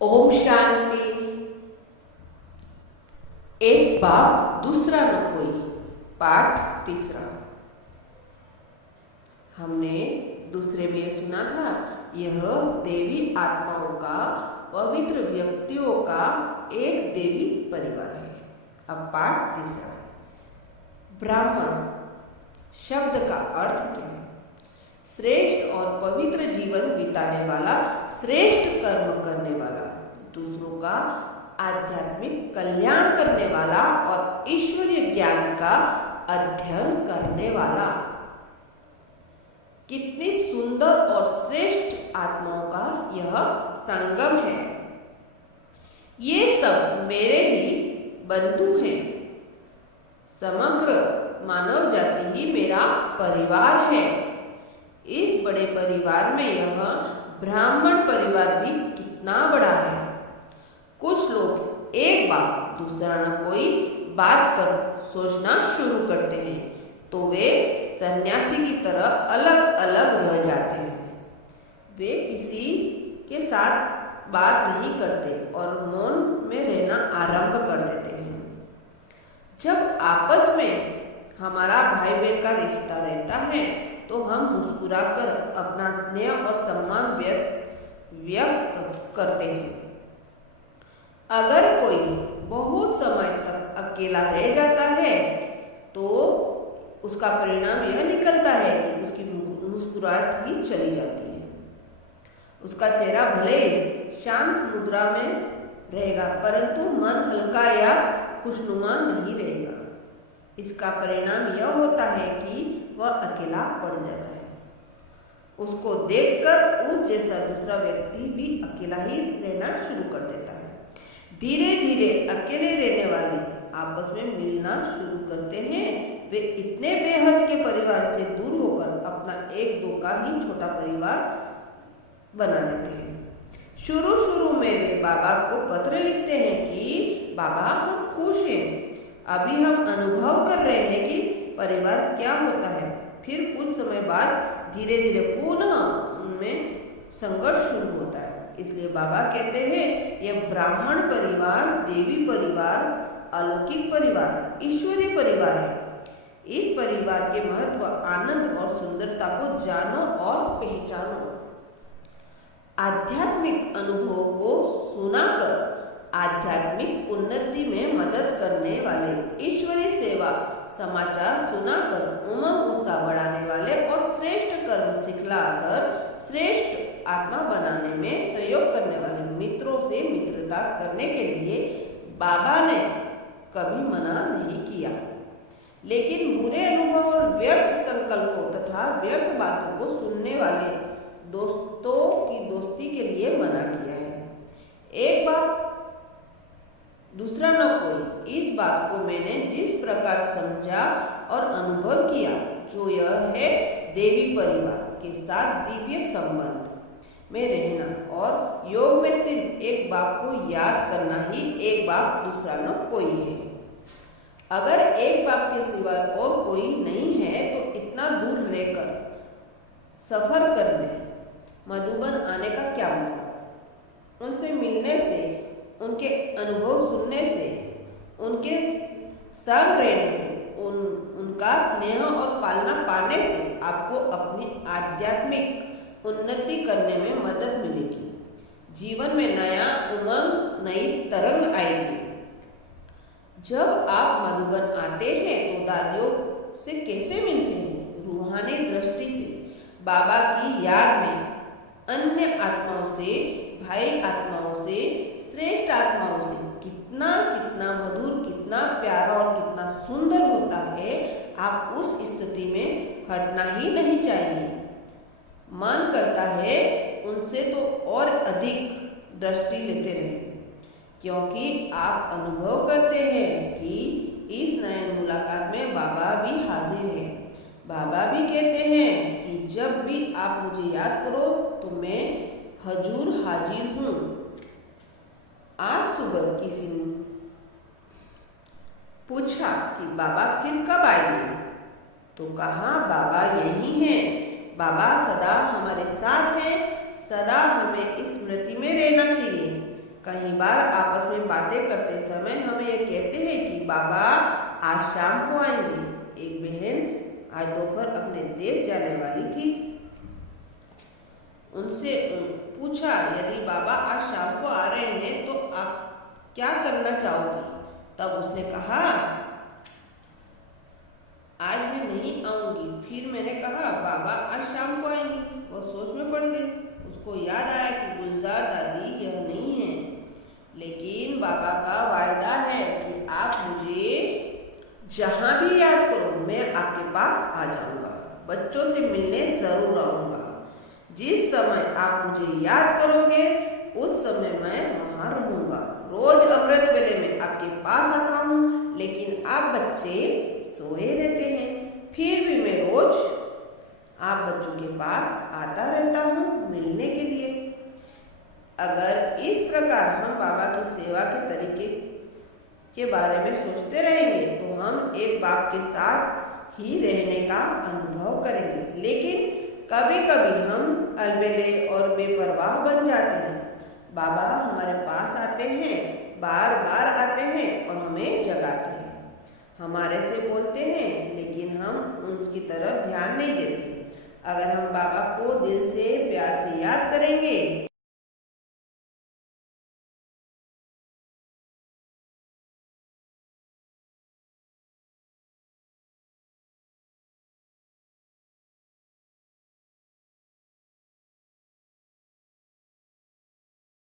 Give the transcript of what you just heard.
ओम शांति। एक बाप दूसरा न कोई। पाठ तीसरा। हमने दूसरे में यह सुना था, यह देवी आत्माओं का, पवित्र व्यक्तियों का एक देवी परिवार है। अब पाठ तीसरा। ब्राह्मण शब्द का अर्थ क्या है? श्रेष्ठ और पवित्र जीवन बिताने वाला, श्रेष्ठ कर्म करने वाला, दूसरों का आध्यात्मिक कल्याण करने वाला और ईश्वरीय ज्ञान का अध्ययन करने वाला। कितनी सुंदर और श्रेष्ठ आत्माओं का यह संगम है। ये सब मेरे ही बंधु हैं। समग्र मानव जाति ही मेरा परिवार है। इस बड़े परिवार में यह ब्राह्मण परिवार भी कितना बड़ा है। कुछ लोग एक बात दूसरा न कोई बात पर सोचना शुरू करते हैं तो वे सन्यासी की तरह अलग अलग रह जाते हैं। वे किसी के साथ बात नहीं करते और मौन में रहना आरंभ कर देते हैं। जब आपस में हमारा भाई बहन का रिश्ता रहता है तो हम मुस्कुराकर अपना स्नेह और सम्मान व्यक्त करते हैं। अगर कोई बहुत समय तक अकेला रह जाता है तो उसका परिणाम यह निकलता है कि उसकी मुस्कुराहट ही चली जाती है। उसका चेहरा भले शांत मुद्रा में रहेगा परंतु मन हल्का या खुशनुमा नहीं रहेगा। इसका परिणाम यह होता है कि वह अकेला पड़ जाता है। उसको देखकर उस जैसा दूसरा व्यक्ति भी अकेला ही रहना शुरू कर देता है। धीरे धीरे अकेले रहने वाले आपस में मिलना शुरू करते हैं। वे इतने बेहद के परिवार से दूर होकर अपना एक दो का ही छोटा परिवार बना लेते हैं। शुरू शुरू में वे बाबा को पत्र लिखते हैं कि बाबा हम खुश हैं, अभी हम अनुभव कर रहे हैं कि परिवार क्या होता है। फिर कुछ समय बाद धीरे धीरे पुनः उनमें संघर्ष शुरू होता है। इसलिए बाबा कहते हैं यह ब्राह्मण परिवार, देवी परिवार, अलौकिक परिवार, ईश्वरीय परिवार है। इस परिवार के महत्व, आनंद और सुंदरता को जानो और पहचानो। आध्यात्मिक अनुभव को सुनाकर आध्यात्मिक उन्नति में मदद करने वाले, ईश्वरीय सेवा समाचार सुनाकर उमंग उत्साह बढ़ाने वाले और श्रेष्ठ कर्म सिखलाकर श्रेष्ठ आत्मा बनाने में सहयोग करने वाले मित्रों से मित्रता करने के लिए बाबा ने कभी मना नहीं किया। लेकिन बुरे अनुभव और व्यर्थ संकल्पों तथा व्यर्थ बातों को सुनने वाले दोस्तों की दोस्ती के लिए मना किया है। एक बात दूसरा न कोई, इस बात को मैंने जिस प्रकार समझा और अनुभव किया, जो यह है देवी परिवार के साथ दिव्य संबंध में रहना और योग में सिर्फ एक बाप को याद करना ही एक बाप दूसरा न कोई है। अगर एक बाप के सिवाय और कोई नहीं है तो इतना दूर रहकर सफर करने मधुबन आने का क्या मतलब? उनसे मिलने से, उनके अनुभव सुनने से, उनके संग रहने से, उनका स्नेह और पालना पाने से आपको अपनी आध्यात्मिक उन्नति करने में मदद मिलेगी। जीवन में नया उमंग, नई तरंग आएगी। जब आप मधुबन आते हैं तो दादियों से कैसे मिलते हैं? रूहानी दृष्टि से, बाबा की याद में, अन्य आत्माओं से, भाई आत्माओं से, श्रेष्ठ आत्माओं से। कितना कितना मधुर, कितना प्यारा और कितना सुंदर होता है। आप उस स्थिति में हटना ही नहीं चाहेंगे। मन करता है उनसे तो और अधिक दृष्टि लेते रहें, क्योंकि आप अनुभव करते हैं कि इस नयन मुलाकात में बाबा भी हाजिर है। बाबा भी कहते हैं कि जब भी आप मुझे याद करो तो मैं हजूर हाजिर हूँ। आज सुबह किसी ने पूछा कि बाबा फिर कब आएंगे, तो कहा बाबा यही हैं। बाबा सदा हमारे साथ हैं, सदा हमें स्मृति में रहना चाहिए। कई बार आपस में बातें करते समय हम ये कहते हैं कि बाबा आज शाम को आएंगे। एक बहन आज दोपहर अपने देश जाने वाली थी। उनसे पूछा, यदि बाबा आज शाम को आ रहे हैं तो आप क्या करना चाहोगी? तब उसने कहा, आज मैं नहीं आऊंगी। फिर मैंने कहा, बाबा आज शाम को आएंगे। वो सोच में पड़ गई। उसको याद आया कि गुलजार दादी यह नहीं है, लेकिन बाबा का वायदा है कि आप मुझे जहां भी याद करो मैं आपके पास आ जाऊंगा, बच्चों से मिलने जरूर आऊंगा। जिस समय आप मुझे याद करोगे उस समय मैं वहां रहूंगा। रोज अमृत वेले में आपके पास आता हूँ, लेकिन आप बच्चे सोए रहते हैं। फिर भी मैं रोज आप बच्चों के पास आता रहता हूँ मिलने के लिए। अगर इस प्रकार हम बाबा की सेवा के तरीके के बारे में सोचते रहेंगे तो हम एक बाप के साथ ही रहने का अनुभव करेंगे। लेकिन कभी कभी हम अलबेले और बेपरवाह बन जाते हैं। बाबा हमारे पास आते हैं, बार बार आते हैं और हमें जगाते हैं, हमारे से बोलते हैं, लेकिन हम उनकी तरफ ध्यान नहीं देते। अगर हम बाबा को दिल से प्यार से याद करेंगे